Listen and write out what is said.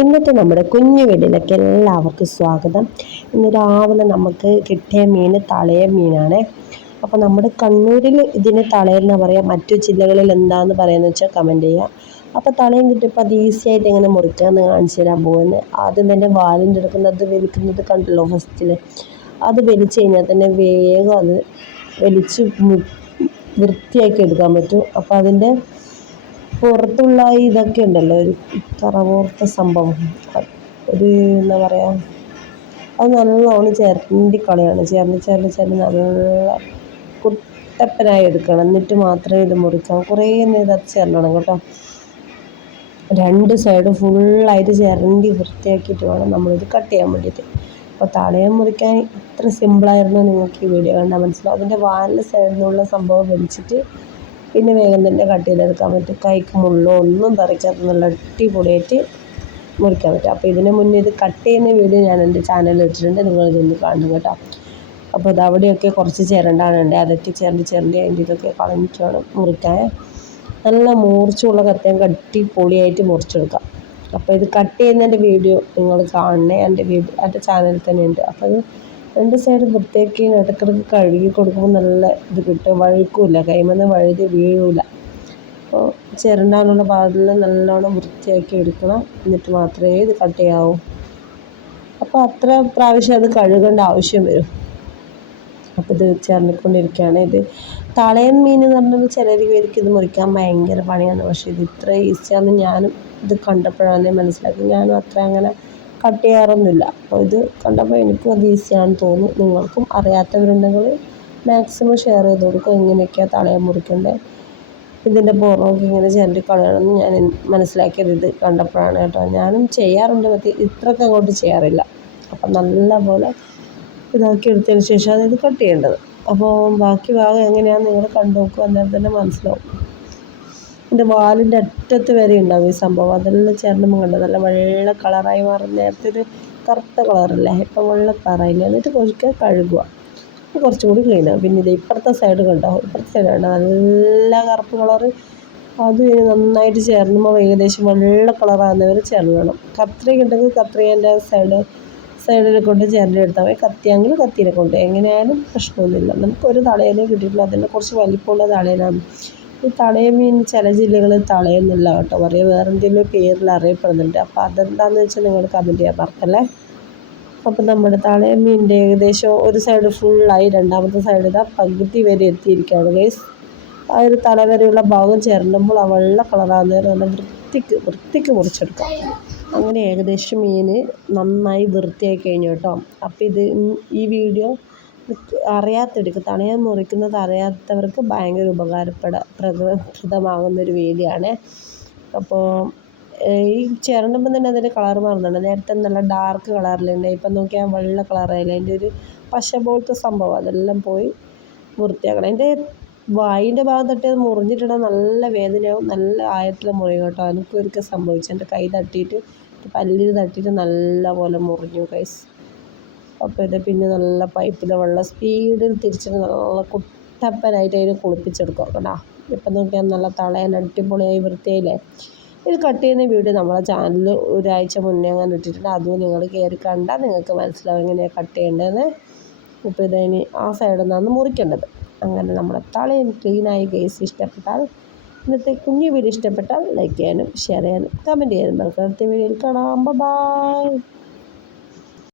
ഇന്നത്തെ നമ്മുടെ കുഞ്ഞു വീടിലേക്ക് എല്ലാവർക്കും സ്വാഗതം. ഇന്ന് രാവിലെ നമുക്ക് കിട്ടിയ മീൻ തളയ മീനാണ്. അപ്പോൾ നമ്മുടെ കണ്ണൂരിൽ ഇതിന് തളയെന്ന് പറയാം. മറ്റു ജില്ലകളിൽ എന്താണെന്ന് പറയുന്നത് വെച്ചാൽ കമന്റ് ചെയ്യുക അപ്പോൾ തളയും കിട്ടിയപ്പോൾ അത് ഈസി ആയിട്ട് എങ്ങനെ മുറിക്കാമെന്ന് കാണിച്ചു തരാൻ പോകുന്നത് ആദ്യം തന്നെ വാലിന്റെ എടുക്കുന്നത് വലിക്കുന്നത് കണ്ടല്ലോ ഫസ്റ്റിൽ അത് വലിച്ചു കഴിഞ്ഞാൽ തന്നെ വേഗം അത് വലിച്ച് വൃത്തിയാക്കി എടുക്കാൻ പറ്റും. അപ്പോൾ അതിന്റെ പുറത്തുള്ള ഇതൊക്കെ ഉണ്ടല്ലോ ഒരു കറപോർത്ത സംഭവം. ഒരു എന്താ പറയുക അത് നല്ലോണം ചേർത്തിന്റെ കളയാണ്. ചേർന്ന് ചേർന്ന് ചേർന്ന് നല്ല കുട്ടപ്പനായി എടുക്കണം. എന്നിട്ട് മാത്രമേ ഇത് മുറിക്കാം കുറേ നേരം അത് കേട്ടോ. രണ്ട് സൈഡ് ഫുള്ളായിട്ട് ചേർണ്ടി വൃത്തിയാക്കിയിട്ട് വേണം നമ്മളിത് കട്ട് ചെയ്യാൻ വേണ്ടിയിട്ട്. അപ്പോൾ തളയം മുറിക്കാൻ ഇത്ര സിമ്പിളായിരുന്നു നിങ്ങൾക്ക് ഈ വീഡിയോ കണ്ടാൽ മനസ്സിലാവും. അതിന്റെ വാലിന്റെ സൈഡിൽ നിന്നുള്ള സംഭവം വലിച്ചിട്ട് പിന്നെ വേഗം തന്നെ കട്ട് ചെയ്തെടുക്കാൻ പറ്റും. കൈക്ക് മുള്ളോ ഒന്നും തറിക്കാത്ത നല്ല അടിപൊളിയായിട്ട് മുറിക്കാൻ പറ്റും. അപ്പോൾ ഇതിന് മുന്നേ ഇത് കട്ട് ചെയ്യുന്ന വീഡിയോ ഞാൻ എന്റെ ചാനലിൽ ഇട്ടിട്ടുണ്ട്. നിങ്ങൾ ഇതൊന്ന് കാണും കേട്ടോ. അപ്പോൾ ഇത് അവിടെയൊക്കെ കുറച്ച് ചിരണ്ടാണ് അതൊക്കെ ചിരണ്ടി ചിരണ്ടി അതിന്റെ ഇതൊക്കെ കളഞ്ഞിട്ട് മുറിക്കാൻ. നല്ല മൂർച്ചയുള്ള കത്തിയാൻ കട്ടി പൊളിയായിട്ട് മുറിച്ചെടുക്കാം. അപ്പോൾ ഇത് കട്ട് ചെയ്യുന്നതിന്റെ വീഡിയോ നിങ്ങൾ കാണണേ എന്റെ വീഡിയോ എന്റെ ചാനലിൽ തന്നെ ഉണ്ട് അപ്പോൾ അത് രണ്ട് സൈഡും വൃത്തിയാക്കി ഇടയ്ക്കിടയ്ക്ക് കഴുകി കൊടുക്കുമ്പോൾ നല്ല ഇത് കിട്ടും. വഴുക്കില്ല കൈമന്ന് വഴുതി വീഴില്ല അപ്പോൾ ചിരണ്ടാനുള്ള ഭാഗത്തിൽ നല്ലോണം വൃത്തിയാക്കി എടുക്കണം. എന്നിട്ട് മാത്രമേ ഇത് കട്ട് ചെയ്യാവൂ. അപ്പോൾ അത്ര പ്രാവശ്യം അത് കഴുകേണ്ട ആവശ്യം വരും. അപ്പോൾ ഇത് ചേർന്നിക്കൊണ്ടിരിക്കുകയാണ്. ഇത് തളയൻ മീൻ എന്ന് പറഞ്ഞാൽ ചില പേർക്ക് ഇത് മുറിക്കാൻ ഭയങ്കര പണിയാണ്. പക്ഷേ ഇത് ഇത്ര ഈസിയാണെന്ന് ഞാനും ഇത് കണ്ടപ്പോഴാണ് മനസ്സിലാക്കി ഞാനും അത്ര അങ്ങനെ കട്ട് ചെയ്യാറൊന്നുമില്ല അപ്പോൾ ഇത് കണ്ടപ്പോൾ എനിക്കും അത് ഈസിയാണെന്ന് തോന്നി. നിങ്ങൾക്കും അറിയാത്തവരുണ്ടെങ്കിൽ മാക്സിമം ഷെയർ ചെയ്ത് കൊടുക്കുക. എങ്ങനെയൊക്കെയാണ് തളയാൻ മുറിക്കേണ്ടത്? ഇതിന്റെ പുറമൊക്കെ ഇങ്ങനെ ചിരണ്ടി കളയണമെന്ന് ഞാൻ മനസ്സിലാക്കിയത് ഇത് കണ്ടപ്പോഴാണ് കേട്ടോ. ഞാനും ചെയ്യാറുണ്ട്. പക്ഷേ ഇത്രയൊക്കെ അങ്ങോട്ട് ചെയ്യാറില്ല. അപ്പം നല്ലപോലെ ഇതാക്കി എടുത്തതിന് ശേഷം ഇത് കട്ട് ചെയ്യേണ്ടത്. അപ്പോൾ ബാക്കി ഭാഗം എങ്ങനെയാണെന്ന് നിങ്ങൾ കണ്ടു നോക്കുക. അന്നേരം തന്നെ മനസ്സിലാവും. എന്റെ വാലിന്റെ അറ്റത്ത് വരെ ഉണ്ടാവും ഈ സംഭവം. അതെല്ലാം ചേർന്ന് കണ്ടോ നല്ല വെള്ള കളറായി മാറും നേരത്തെ ഒരു കറുത്ത കളറല്ലേ? ഇപ്പം വെള്ള കളറായില്ല എന്നിട്ട് കുറച്ച് കഴുകുക കുറച്ചും കൂടി ക്ലീൻ പിന്നെ ഇത് ഇപ്പുറത്തെ സൈഡ് കണ്ടോ? ഇപ്പുറത്തെ സൈഡ് കണ്ടോ നല്ല കറുപ്പ് കളറ്. അത് നന്നായിട്ട് ചേർന്നുമ്പോൾ ഏകദേശം വെള്ള കളറാകുന്നവരെ ചേർന്നണം കത്രിക ഉണ്ടെങ്കിൽ കത്രികേന്റെ സൈഡ് സൈഡിൽ കൊണ്ട് ചേർന്ന് എടുത്താൽ മതി. കത്തിയാങ്കിൽ കത്തിനെ കൊണ്ട്. എങ്ങനെയായാലും പ്രശ്നമൊന്നുമില്ല. നമുക്കൊരു തളയലേ കിട്ടിയിട്ടുള്ളൂ. അതിന്റെ കുറച്ച് വലിപ്പമുള്ള തളയലാണ് ഈ തളയ മീൻ ചില ജില്ലകളിൽ തളയെന്നില്ല കേട്ടോ. പറയുക വേറെ എന്തെങ്കിലും പേരിൽ അറിയപ്പെടുന്നുണ്ട്. അപ്പോൾ അതെന്താണെന്ന് വെച്ചാൽ നിങ്ങൾ കമന്റ് ചെയ്യാൻ മറക്കല്ലേ? അപ്പോൾ നമ്മുടെ തളയ മീനിന്റെ ഏകദേശം ഒരു സൈഡ് ഫുള്ളായി രണ്ടാമത്തെ സൈഡ് ഇതാ പകുതി വരെ എത്തിയിരിക്കുകയാണ് ഗൈസ് ആ ഒരു തല വരെയുള്ള ഭാഗം ചേർന്നുമ്പോൾ ആ വെള്ള കളറാകുന്നതിന് നല്ല വൃത്തിക്ക് വൃത്തിക്ക് മുറിച്ചെടുക്കാം. അങ്ങനെ ഏകദേശം മീൻ നന്നായി വൃത്തിയായി കഴിഞ്ഞു കേട്ടോ. അപ്പോൾ ഇത് ഈ വീഡിയോ അറിയാത്തവർക്ക് തണയാൻ മുറിക്കുന്നത് അറിയാത്തവർക്ക് ഭയങ്കര ഉപകാരപ്പെട പ്രദമാകുന്ന ഒരു വേദിയാണ് അപ്പോൾ ഈ ചിരണ്ടുമ്പോൾ തന്നെ അതിന്റെ കളർ മാറുന്നുണ്ട്. നേരത്തെ നല്ല ഡാർക്ക് കളറിലുണ്ട് ഇപ്പം നോക്കിയാൽ വെള്ള കളറായില്ല അതിന്റെ ഒരു പശ പോലത്തെ സംഭവം അതെല്ലാം പോയി വൃത്തിയാക്കണം. അതിന്റെ വായിന്റെ ഭാഗം തട്ടി അത് മുറിഞ്ഞിട്ടുണ്ടെങ്കിൽ നല്ല വേദനയാവും. നല്ല ആയത്തിൽ മുറിയും കേട്ടോ. എനിക്ക് ഒരിക്കൽ സംഭവിച്ചു. എന്റെ കൈ തട്ടിയിട്ട് പല്ലിൽ തട്ടിയിട്ട് നല്ല പോലെ മുറിഞ്ഞു കൈസ് അപ്പോൾ ഇത് പിന്നെ നല്ല പൈപ്പിലെ വെള്ളം സ്പീഡിൽ തിരിച്ചിട്ട് നല്ല കുട്ടപ്പനായിട്ട് അതിനെ കുളിപ്പിച്ചെടുക്കും കേട്ടോ. ഇപ്പം നോക്കിയാൽ നല്ല തളയാൻ അടിപൊളിയായി വൃത്തിയായില്ലേ? ഇത് കട്ട് ചെയ്യുന്ന വീഡിയോ നമ്മളെ ചാനലിൽ ഒരാഴ്ച മുന്നേ അങ്ങനെ ഇട്ടിട്ടുണ്ട്. അതും നിങ്ങൾ കയറി കണ്ടാൽ നിങ്ങൾക്ക് മനസ്സിലാവും എങ്ങനെയാണ് കട്ട് ചെയ്യേണ്ടതെന്ന്. ഇപ്പോൾ ഇതിന് ആ സൈഡിൽ നിന്നാണ് മുറിക്കേണ്ടത്. അങ്ങനെ നമ്മളെ തളയും ക്ലീനായി കേസ് ഇഷ്ടപ്പെട്ടാൽ ഇന്നത്തെ കുഞ്ഞു വീഡിയോ ഇഷ്ടപ്പെട്ടാൽ ലൈക്ക് ചെയ്യാനും ഷെയർ ചെയ്യാനും കമന്റ് ചെയ്യാനും നമുക്ക് അടുത്ത വീഡിയോയിൽ കാണാം. ബൈ